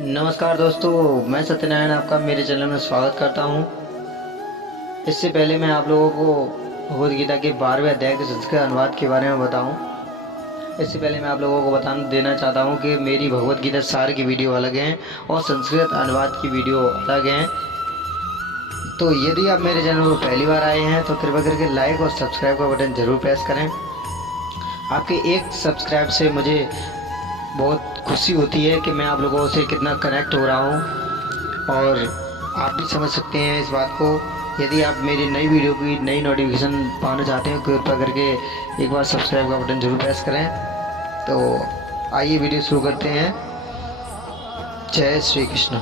नमस्कार दोस्तों, मैं सत्यनारायण आपका मेरे चैनल में स्वागत करता हूं। इससे पहले मैं आप लोगों को भगवद गीता के 12वें अध्याय के संस्कृत अनुवाद के बारे में बताऊं। इससे पहले मैं आप लोगों को बता देना चाहता हूं कि मेरी भगवद गीता सार की वीडियो अलग हैं और संस्कृत अनुवाद की वीडियो अलग हैं। तो यदि आप मेरे चैनल पर पहली बार आए हैं तो कृपया करके लाइक और सब्सक्राइब का बटन ज़रूर प्रेस करें। आपके एक सब्सक्राइब से मुझे बहुत खुशी होती है कि मैं आप लोगों से कितना कनेक्ट हो रहा हूँ, और आप भी समझ सकते हैं इस बात को। यदि आप मेरी नई वीडियो की नई नोटिफिकेशन पाना चाहते हैं तो कृपया करके एक बार सब्सक्राइब का बटन जरूर प्रेस करें। तो आइए वीडियो शुरू करते हैं। जय श्री कृष्ण।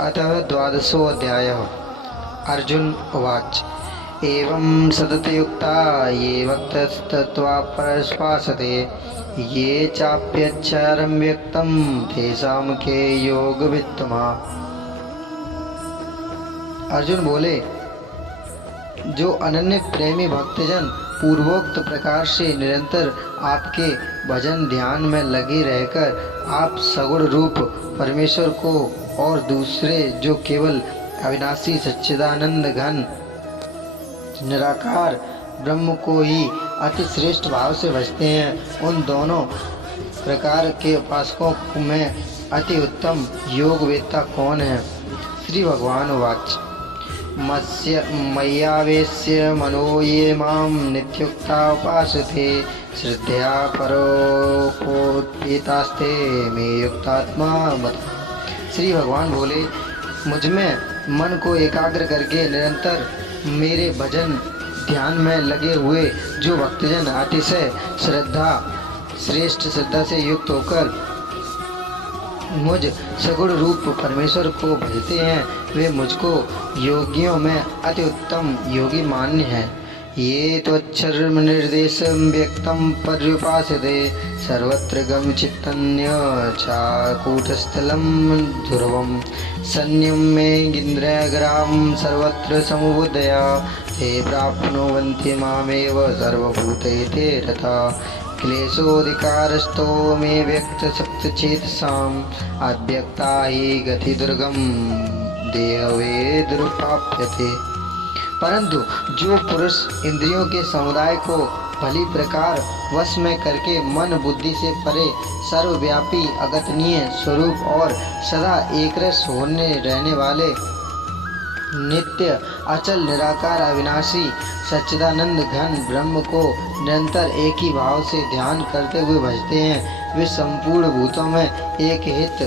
अतः 12वां अध्याय। अर्जुन उवाच एवं सततयुक्ता ये वक्तस्तत्वा परस्पासते ये चाप्यक्षरं व्यक्तं तेषां के योग वित्तमा। अर्जुन बोले, जो अनन्य प्रेमी भक्तजन पूर्वोक्त प्रकार से निरंतर आपके भजन ध्यान में लगे रहकर आप सगुण रूप परमेश्वर को और दूसरे जो केवल अविनाशी सच्चिदानंद घन निराकार ब्रह्म को ही अति श्रेष्ठ भाव से भजते हैं, उन दोनों प्रकार के उपासकों में अति उत्तम योग वेत्ता कौन है। श्री भगवान वाच मय्यावेश्य मनो ये माम नित्युक्ता उपासते श्रद्धया परोपोत्पेतास्ते मे युक्तात्मा मत। श्री भगवान बोले, मुझमें मन को एकाग्र करके निरंतर मेरे भजन ध्यान में लगे हुए जो भक्तजन अतिशय श्रेष्ठ श्रद्धा से युक्त होकर मुझ सगुण रूप परमेश्वर को भजते हैं, वे मुझको योगियों में अति उत्तम योगी मान्य हैं। ये त्वच्छर्म निर्देशं व्यक्तं पर्युपासते सर्वत्र गम चित्तन्य चाकूटस्थलं ध्रुवं सन्यं मे गिन्द्रग्राम सर्वत्र समुदया ते प्राप्नुवन्ति मामेव सर्वभूतैते रता क्लेशोऽधिकारस्थो मे व्यक्तसप्तचेतसाम् अव्यक्ता हि गतिदुर्गम देहवेदुर्प्राप्यते। परंतु जो पुरुष इंद्रियों के समुदाय को भली प्रकार वश में करके मन बुद्धि से परे सर्वव्यापी अगतनीय स्वरूप और सदा एकरस होने रहने वाले नित्य अचल निराकार अविनाशी सच्चिदानंद घन ब्रह्म को निरंतर एक ही भाव से ध्यान करते हुए भजते हैं, वे संपूर्ण भूतों में एक हित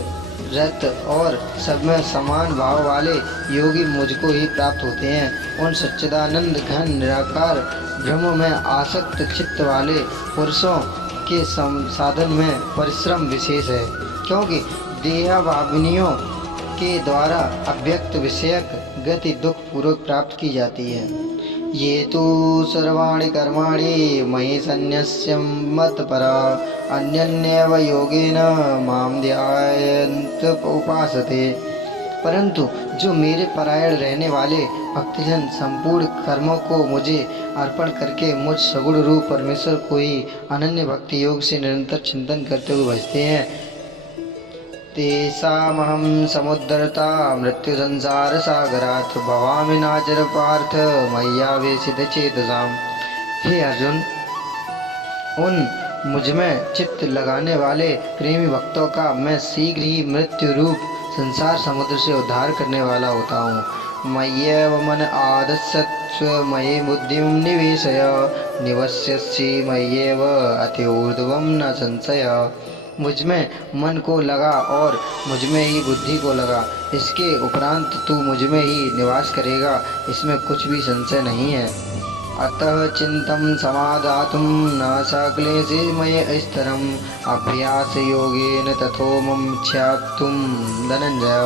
रत और सब में समान भाव वाले योगी मुझको ही प्राप्त होते हैं। उन सच्चिदानंद घन निराकार ब्रह्म में आसक्त चित्त वाले पुरुषों के साधन में परिश्रम विशेष है, क्योंकि देहाभाविनियों के द्वारा अव्यक्त विषयक गति दुख पूर्वक प्राप्त की जाती है। ये तो सर्वाणि कर्माणि मयि सन्न्यस्य मत्परा अन्यन्येव योगेन माम ध्यायन्त उपासते। परंतु जो मेरे परायण रहने वाले भक्तजन संपूर्ण कर्मों को मुझे अर्पण करके मुझ सगुण रूप परमेश्वर को ही अनन्य भक्ति योग से निरंतर चिंतन करते हुए भजते हैं, तेषामहं समुद्धरता मृत्यु संसार सागरात् भवामि नाचर पार्थ मय्यावेशित चेतसाम्। हे अर्जुन, उन मुझमें चित्त लगाने वाले प्रेमी भक्तों का मैं शीघ्र ही मृत्यु रूप संसार समुद्र से उद्धार करने वाला होता हूँ। मय्येव मन आदस्यत्स्व मयि बुद्धिं निवेशय निवस्यसि मय्येव अति ऊर्ध्वं न संशय। मुझमें मन को लगा और मुझमें ही बुद्धि को लगा, इसके उपरांत तू मुझमें ही निवास करेगा, इसमें कुछ भी संशय नहीं है। अतः चिंतन समादातुं न सक्लेशे मय स्तरम अभ्यास योगेन तथो मम्क्षातुं धनंजय।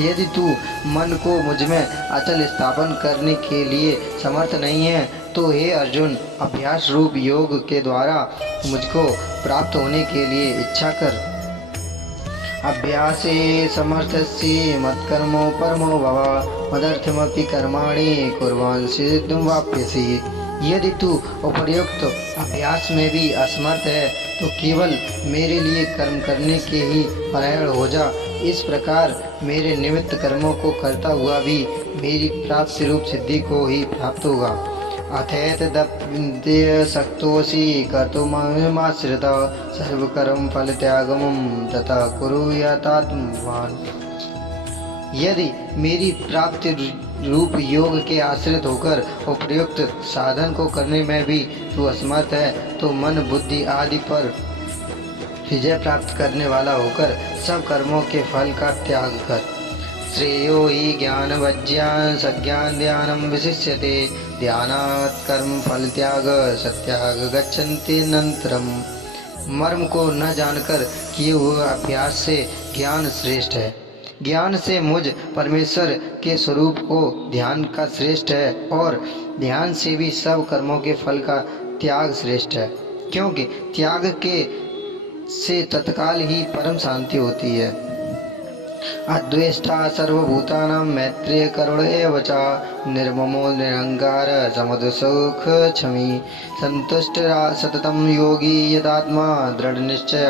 यदि तू मन को मुझमें अचल स्थापन करने के लिए समर्थ नहीं है तो हे अर्जुन, अभ्यास रूप योग के द्वारा मुझको प्राप्त होने के लिए इच्छा कर। अभ्यासे समर्थस्य मत्कर्मो परमो भव मदर्थमपि कर्माणि कुर्वन् सिद्धिं वाप्यसि। यदि तू उपर्युक्त अभ्यास में भी असमर्थ है तो केवल मेरे लिए कर्म करने के ही परायण हो जा। इस प्रकार मेरे निमित्त कर्मों को करता हुआ भी मेरी प्राप्ति रूप सिद्धि को ही प्राप्त होगा। अथैतदप्येय शक्तोऽसि कर्तुमाश्रिता सर्वकर्म फल त्यागम तथा कुरु यथात्मवान्। यदि मेरी प्राप्ति रूप योग के आश्रित होकर उपयुक्त साधन को करने में भी तू असमर्थ है, तो मन बुद्धि आदि पर विजय प्राप्त करने वाला होकर सब कर्मों के फल का त्याग कर। श्रेयो हि ज्ञानवज्ञान सज्ञान ध्यानम विशिष्यते ध्यानात् कर्म फल त्याग सत्याग गच्छन्ति नंतरम। मर्म को न जानकर किए हुए अभ्यास से ज्ञान श्रेष्ठ है। ज्ञान से मुझ परमेश्वर के स्वरूप को ध्यान का श्रेष्ठ है, और ध्यान से भी सब कर्मों के फल का त्याग श्रेष्ठ है, क्योंकि त्याग के से तत्काल ही परम शांति होती है। अद्वेष्टा सर्वभूतानां मैत्रेय करुण एव च निर्ममो निरहंकार समदुःसुख क्षमी संतुष्ट सततं योगी यदात्मा दृढ़ निश्चय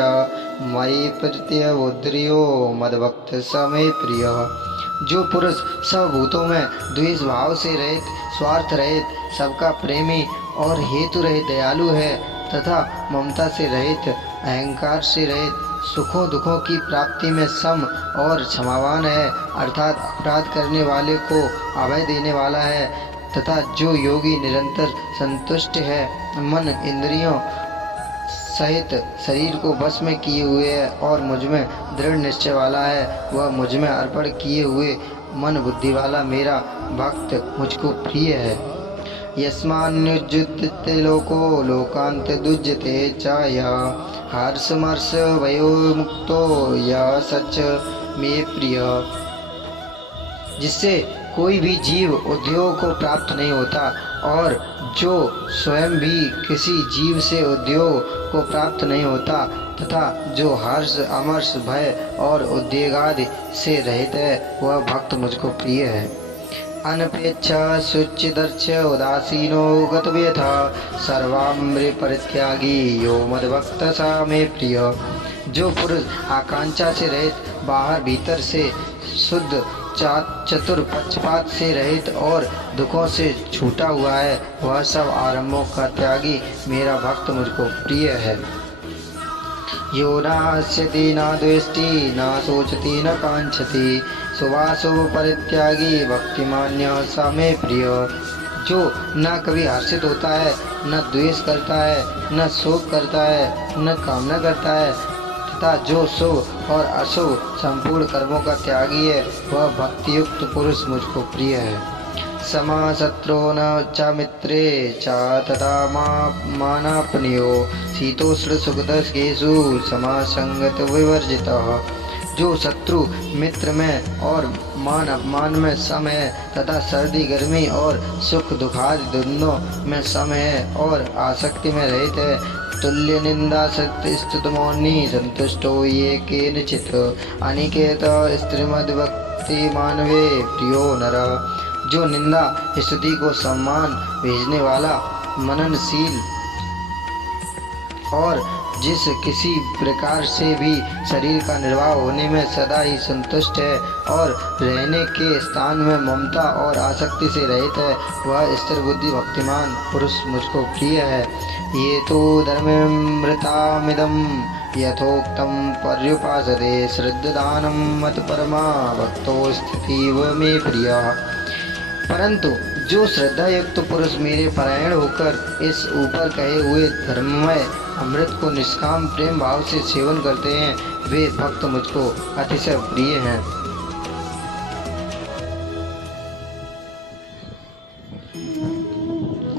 मयि प्रत्यवोद्रियो मद्भक्त स मे प्रिय। जो पुरुष सब भूतों में द्वेष भाव से रहित, स्वार्थ रहित, सबका प्रेमी और हेतु रहित दयालु है तथा ममता से रहित, अहंकार से रहित, सुखों दुखों की प्राप्ति में सम और क्षमावान है, अर्थात अपराध करने वाले को अभय देने वाला है, तथा जो योगी निरंतर संतुष्ट है, मन इंद्रियों सहित शरीर को वश में किए हुए है और मुझ में दृढ़ निश्चय वाला है, वह मुझ में अर्पण किए हुए मन बुद्धि वाला मेरा भक्त मुझको प्रिय है। यस्मान्युज्यते लोको लोकांत दुज्यते च यः हर्षमर्ष वयो मुक्तो यः सच मे प्रिय। जिससे कोई भी जीव उद्योग को प्राप्त नहीं होता और जो स्वयं भी किसी जीव से उद्योग को प्राप्त नहीं होता तथा जो हर्ष अमर्ष भय और उद्वेगादि से रहित है, वह भक्त मुझको प्रिय है। अनपेक्षा शुचिदर्श उदासीनो गतव्यथा सर्वाम्र परित्यागी यो मद्भक्त सा मे प्रिय। जो पुरुष आकांक्षा से रहित, बाहर भीतर से शुद्ध, चतुर, पक्षपात से रहित और दुखों से छूटा हुआ है, वह सब आरंभों का त्यागी मेरा भक्त मुझको प्रिय है। यो न हस्यति न द्वेष्टि न सोचति न कांक्षति शुभाशुभ परित्यागी भक्तिमान्य सा मे प्रिय। जो न कभी हर्षित होता है, न द्वेष करता है, न शोक करता है, न कामना करता है, तथा जो शुभ और अशुभ संपूर्ण कर्मों का त्यागी है, वह भक्तियुक्त पुरुष मुझको प्रिय है। समा शत्रु न च मित्रे च तथा मानापनियो शीतोष्ण सुखदुःखेषु समा संगत विवर्जितः। जो शत्रु मित्र में और मान अपमान में सम है तथा सर्दी गर्मी और सुख दुखादि दोनों में सम है और आसक्ति में रहित है, तुल्य निंदा सत्य स्तुत मौनी संतुष्टो ये केनचित् अनिकेत स्त्रीमद् भक्ति मानवे प्रियो नरः। जो निंदा स्तुति को सम्मान भेजने वाला, मननशील और जिस किसी प्रकार से भी शरीर का निर्वाह होने में सदा ही संतुष्ट है और रहने के स्थान में ममता और आसक्ति से रहित है, वह स्थिर बुद्धि भक्तिमान पुरुष मुझको प्रिय है। ये तो धर्ममृतामिदं यथोक्तं पर्युपासते श्रद्धानम मत परमा भक्तो स्थितिव मे प्रियः। परंतु जो श्रद्धा युक्त पुरुष मेरे परायण होकर इस ऊपर कहे हुए धर्ममय अमृत को निष्काम प्रेम भाव से सेवन करते हैं, वे भक्त मुझको अतिशय प्रिय हैं।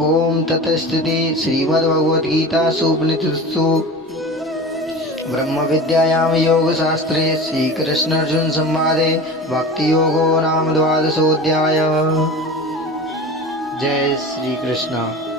ओम ततस्थिति। श्रीमद्भगवद्गीतासु उपनिषत्सु ब्रह्म विद्यायां योग शास्त्रे श्रीकृष्ण अर्जुन संवादे भक्ति योगो नाम 12वादशोऽध्यायः। जय श्री कृष्ण।